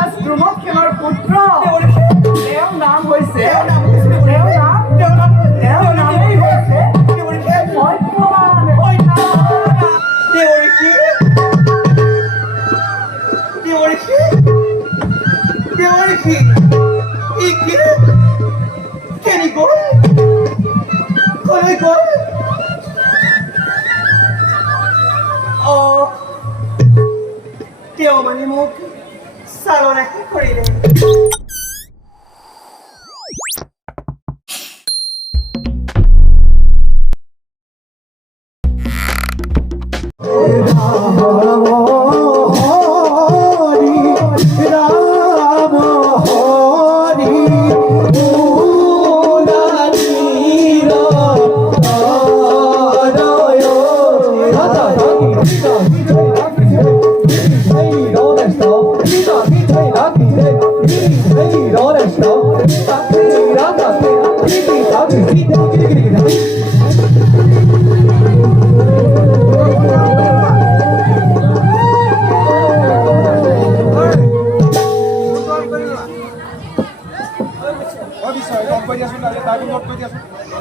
মহাৰাজ ধ্ৰুৱ সেনৰ পুত্ৰ তেওঁৰ নাম হৈছে তেওঁ মানে মোক চালনাকে কৰিলে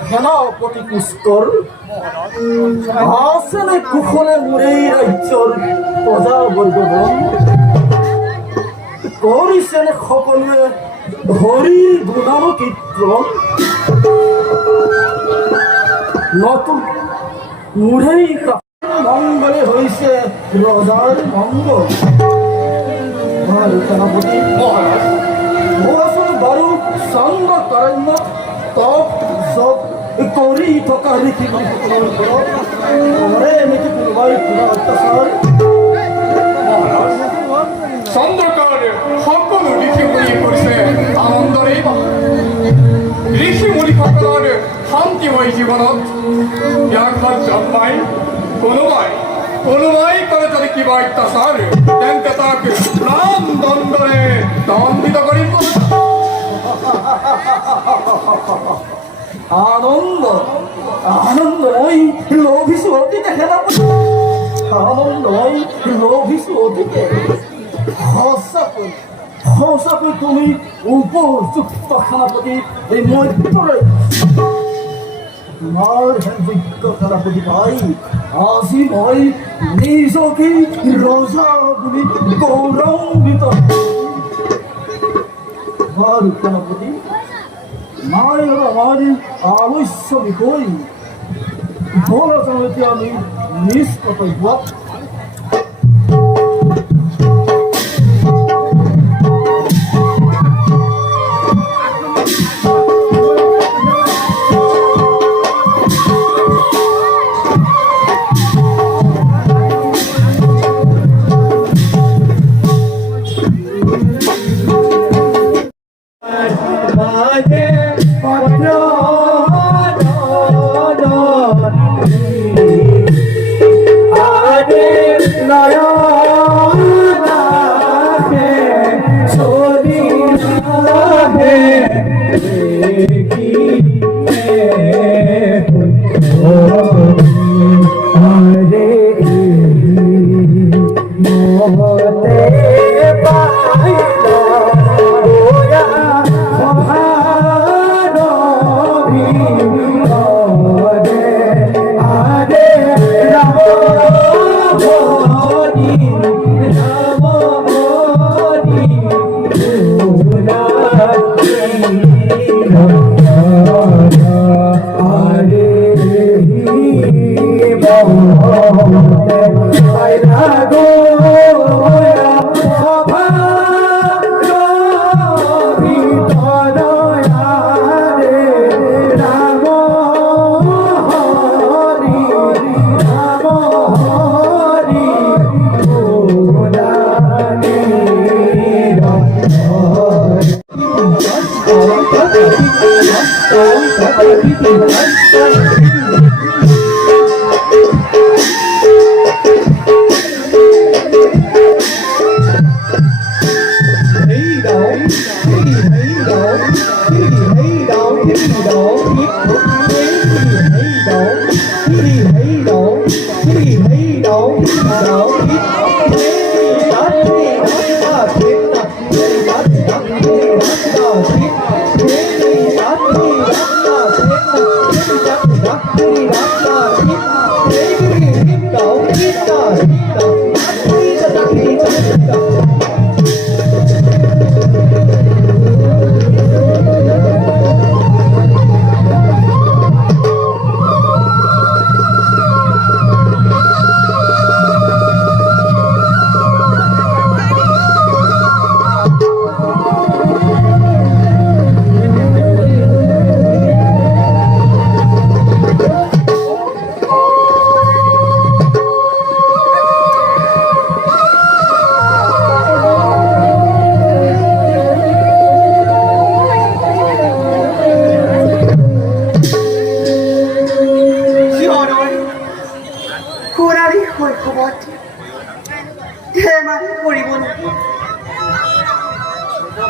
সেনাপতি পুষ্কৰ আছেনে কুশলে মোৰেই ৰাজ্যৰ প্ৰজাবৰ্গগণ কৰিছেনে সকলোৱে হৰিৰ গুণানুকীৰ্তন নতুন মোৰেই মংগলে হৈছে ৰজাৰ মংগল সেনাপতি মহাৰাজ মহাচল বাৰু চন্দ্ৰ তৰণ্য তপ জপ কৰি থকা ঋষিসকলৰ ওপৰত কৰে নেকি কোনোবাই কিবা অত্যাচাৰ চন্দ্ৰকাৰে সকলো ঋষিমুনি কৰিছে আনন্দৰে ঋষিমুনিসকলৰ শান্তিময় জীৱনত ব্যাঘাত জন্মাই কোনোবাই কৰে যদি কিবা অত্যাচাৰ তেন্তে তাক প্ৰাণ দণ্ডৰে দণ্ডিত কৰিব আনন্দময় লোভিছো অতিকে সেনাপতি আনন্দময় লোভিছো অতিকে সঁচাকৈ তুমি উপযুক্ত সেনাপতি এই মধ্যৰে তোমাৰ যোগ্য সেনাপতি পাই আজি মই নিজকে ৰজা বুলি গৌৰৱান্বিত সেনাপতি নাই আৰু আমাৰ আৱশ্য বিষয় বল যাওঁ এতিয়া আমি নিজ কৰ্তব্যত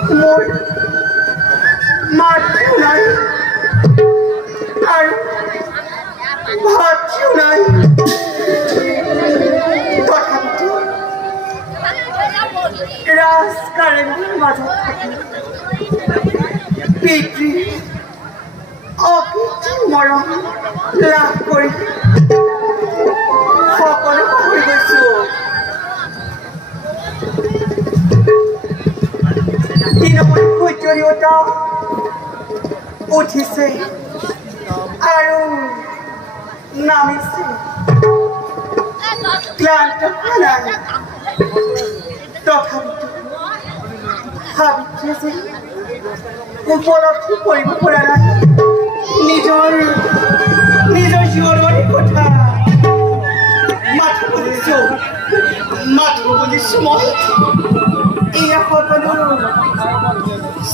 মোৰ মাতৃও নাই আৰু ভাতৃও নাই। তথাপিতো ৰাজকাৰেণীৰ মাজত থাকি পিতৃ অকৃত্ৰিম মৰম লাভ কৰি সকলো পাহৰি গৈছো। দিনমণি সূৰ্য্যদেৱতা উঠিছে আৰু নামিছে। ক্লান্ত হোৱা নাই। তথাপিতো সাবিত্ৰীয়ে যে উপলব্ধি কৰিব পৰা নাই নিজৰ জীৱনৰ কথা। মাথো বুজিছো মই এয়া সকলো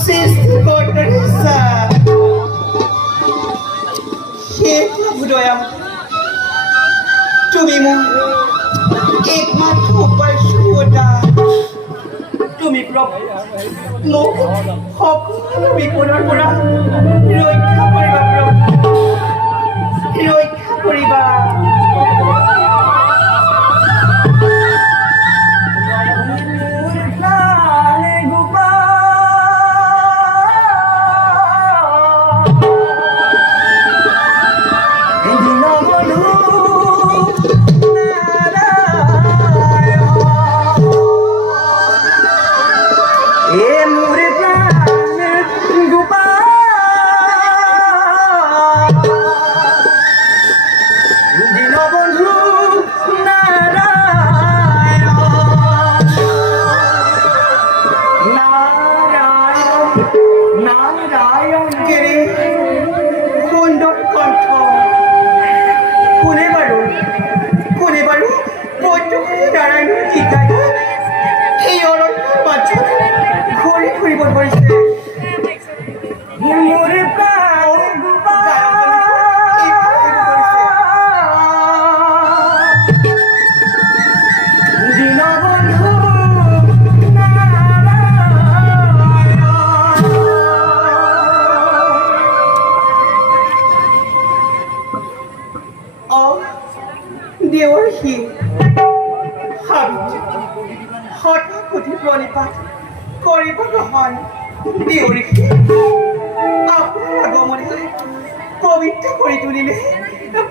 সৃষ্টিকৰ্তাৰ ইচ্ছা। সেই দয়া তুমি মোৰ একমাত্ৰ উপাস্যতা। তুমি প্ৰভু মোক সকলো বিপদৰ পৰা ৰক্ষা কৰিবা প্ৰভু, ৰক্ষা কৰিবা।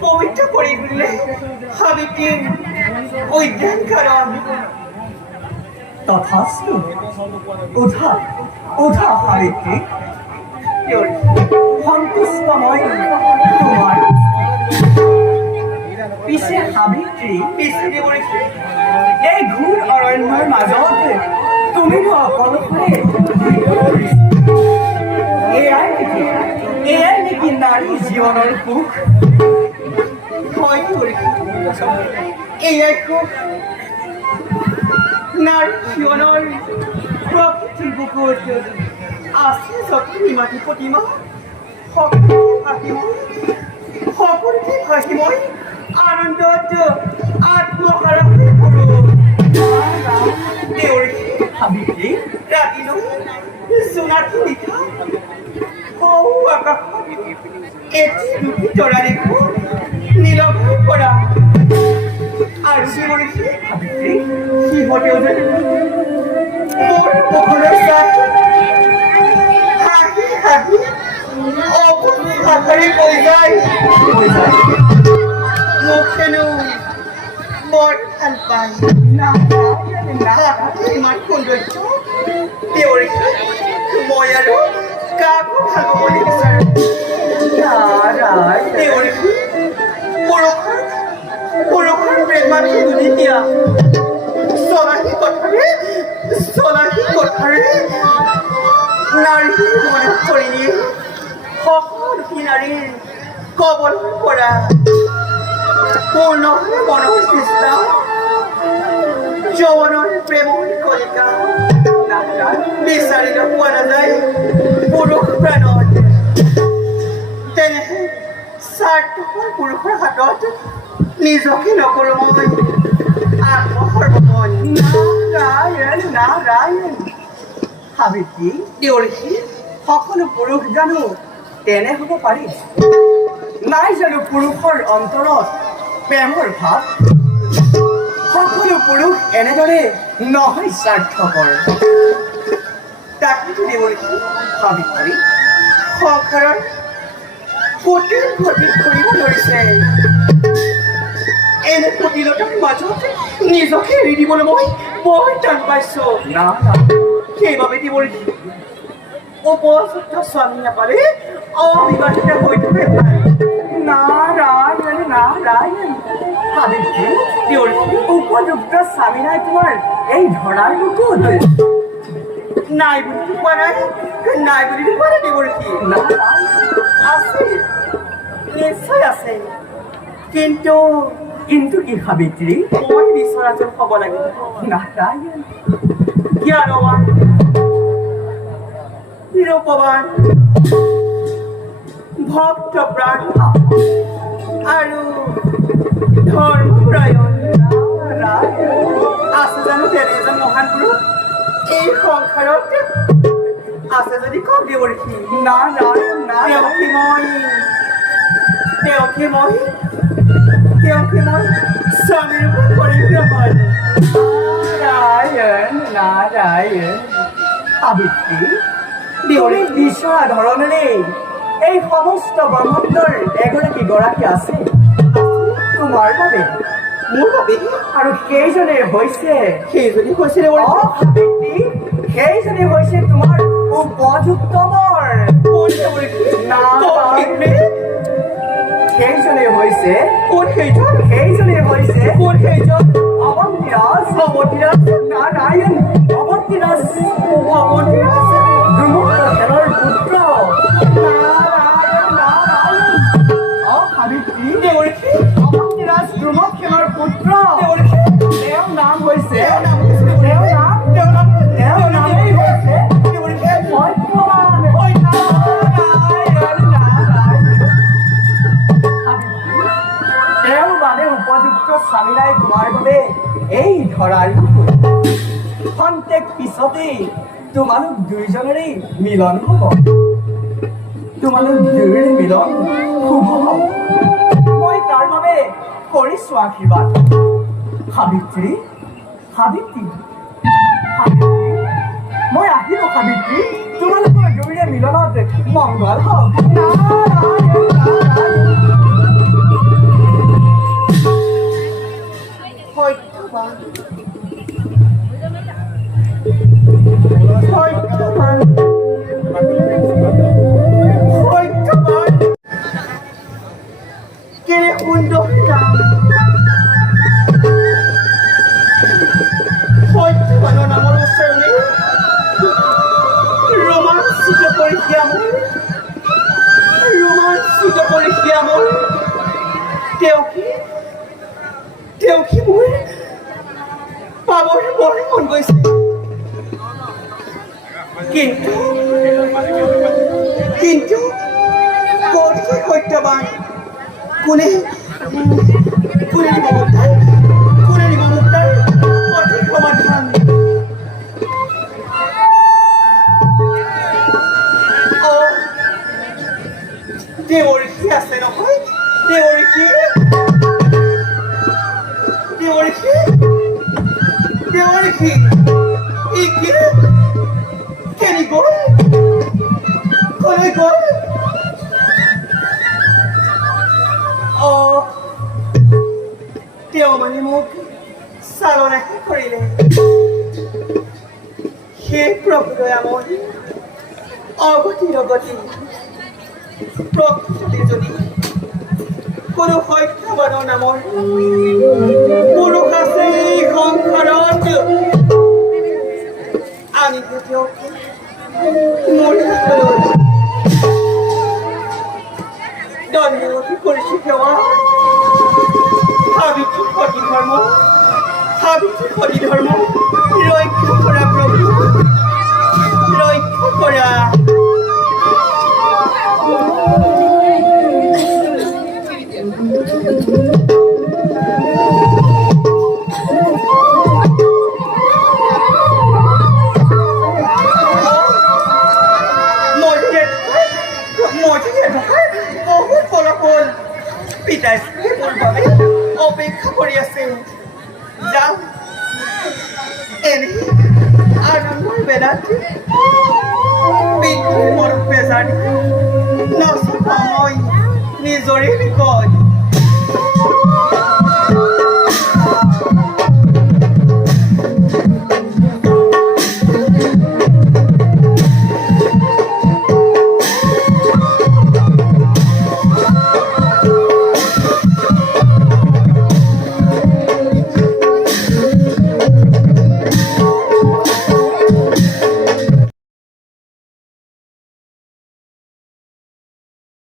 পবিত্ৰ কৰি তুলিলে সাবিত্ৰীৰ উদ্যান কাৰণ। তথাস্তু উঠা সাবিত্ৰী, সন্তুষ্ট মই তোমাৰ। পিছে সাবিত্ৰী, এই ঘোৰ অৰণ্যৰ মাজত তুমিনো অকলশৰে এয়াই নেকি নাৰী জীৱনৰ সুখ? হয় এয়াই সুখ নাৰী জীৱনৰ প্ৰকৃতিৰ বুকুত আছে যতনি মাটি প্ৰতিমা। সকলোতে ভাসি মই আনন্দত আত্মহাৰা হৈ পৰোঁ। সাবিত্ৰী, ৰাতি জোনাকী নিশা আকাশত এটি দুটি তৰা দেখো নীলভৈ পৰা। আৰু সাবিত্ৰী, সিহঁতেও যে মোৰ মুখলৈ চাই হাঁহি অপৰি কৈ যায় মোক হেনো বৰ ভাল পায়। ইমান সৌন্দৰ্য দেউৰী, মই আৰু কাকো ভাল পাব নিবিচাৰো। দেউৰী, পুৰুষৰ প্ৰেমত শুনি দিয়া চলাহী কথাৰে নাৰীৰ মনত কৰি নিয়ে সকলো নাৰীৰ কবলৰ পৰা পূৰ্ণ মনৰ চেষ্টা যৌৱনৰ প্ৰেমৰ কলিকা বিচাৰিলে পোৱা নাযায় পুৰুষ প্ৰাণত। তেনেহে স্বাৰ্থপৰ পুৰুষৰ হাতত নিজকে নকৰোঁ মই আত্মসমৰ্পণ। নাৰায়ণ। সাবিত্ৰী দেৱৰীষি সকলো পুৰুষ জানো তেনে হ'ব পাৰি নাই জানো পুৰুষৰ অন্তৰত প্ৰেমৰ ভাৱ সকলো পুৰুষ এনেদৰে নহয় স্বাৰ্থপৰ তাকেতো দেৱৰীষি সাবিত্ৰী সংসাৰৰ কুটিল ক্ষতি কৰিব ধৰিছে এনে কুটিলতাৰ মাজত নিজকে এৰি দিবলৈ মই বৰ টান পাইছো না না সেইবাবে দেৱৰীষি উপযুক্ত স্বামী নাপালে অবিবাহিত হৈ থাকে নাৰায়ণ নাৰায়ণ সাবিত্ৰী দেৱৰীষি উপযুক্ত স্বামী নাই তোমাৰ এই ধৰাৰ বুকুত নাই বুলিতো কোৱা নাই বুলিতো কোৱা নাই দেৱৰীষি নাৰায়ণ আছে নিশ্চয় আছে কিন্তু কিন্তু কি সাবিত্ৰী মই বিচৰাজন হ'ব লাগিব নাৰায়ণ জ্ঞানৱান ৰূপৱান ভক্তপ্ৰাণ আৰু ধৰ্মপৰায়ণ আছে জানো তেনে এজন মহান পুৰুষ এই সংসাৰত আছে যদি কওক দেৱৰীষি নাৰায়ণ নাৰায়ণ তেওঁকে মই স্বামীৰ ওপৰত কৰি গ্ৰহণ নাৰায়ণ নাৰায়ণ সাবিত্ৰী তুমি বিচৰা ধৰণেৰে এই সমস্ত ব্ৰহ্মাণ্ডৰ গৰাকী আছে তোমাৰ বাবে মোৰ বাবে আৰু সেইজনে হৈছে সেইজনী হৈছে সাবিত্ৰী সেইজনে হৈছে তোমাৰ উপযুক্ত বৰ সেইজনে হৈছে সেইজনে হৈছে অৱন্তিৰাজ নাৰায়ণ অৱন্তিৰাজ ধুমুকেনৰ পুত্ৰ নাৰায়ণ নাৰায়ণ সাবিত্ৰী অৱন্তিৰাজ ধুমুকেনৰ পুত্ৰ তেওঁৰ নাম হৈছে তেওঁৰ নামেই হৈছে সত্যৱান তেওঁ বাদে উপযুক্ত স্বামী নাই তোমাৰ বাবে এই ধৰাৰ খন্তেক পিছতেই তোমালোক দুইজনেৰে মিলন হ'ব তোমালোক দুয়োৰে মিলন শুভ হ'ব মই তাৰ বাবে কৰিছো আশীৰ্বাদ সাবিত্ৰী সাবিত্ৰী সাবিত্ৰী মই আহিলো সাবিত্ৰী তোমালোকৰ দুয়োৰে মিলনত মংগল হওক নাৰায়ণ নাৰায়ণ সত্যৱান কেনে সুন্দৰ নাম সত্যৱানৰ নামৰ উচ্চাৰণে ৰোমাঞ্চিত কৰি দিয়া মোৰ তেওঁকে মোৰ পাবৰ বৰ মন গৈছে কিন্তু ক'ত সত্যৱান কোনে দিব মোক তাৰ সঠিক সমাধান দেৱৰীষি আছে নহয় দেৱৰীষি কেনি গ'ল কলৈ গ'ল তেওঁ মানে মোক চালনাহে কৰিলে সেই প্ৰভু দয়াময় অগতি প্ৰকৃতি যদি কোনো সত্যৱানৰ নামৰ পুৰুষ আছে এই সংসাৰত আমি তেওঁকে মোৰ দণ্ডৱতী কৰিছো সেৱা সাবিত্ৰীৰ সতী ধৰ্ম ৰক্ষা কৰা প্ৰভু ৰক্ষা কৰা এনে আনন্দৰ বেলাতে মোৰ পেচাৰি নচা মই নিজৰে বিপদ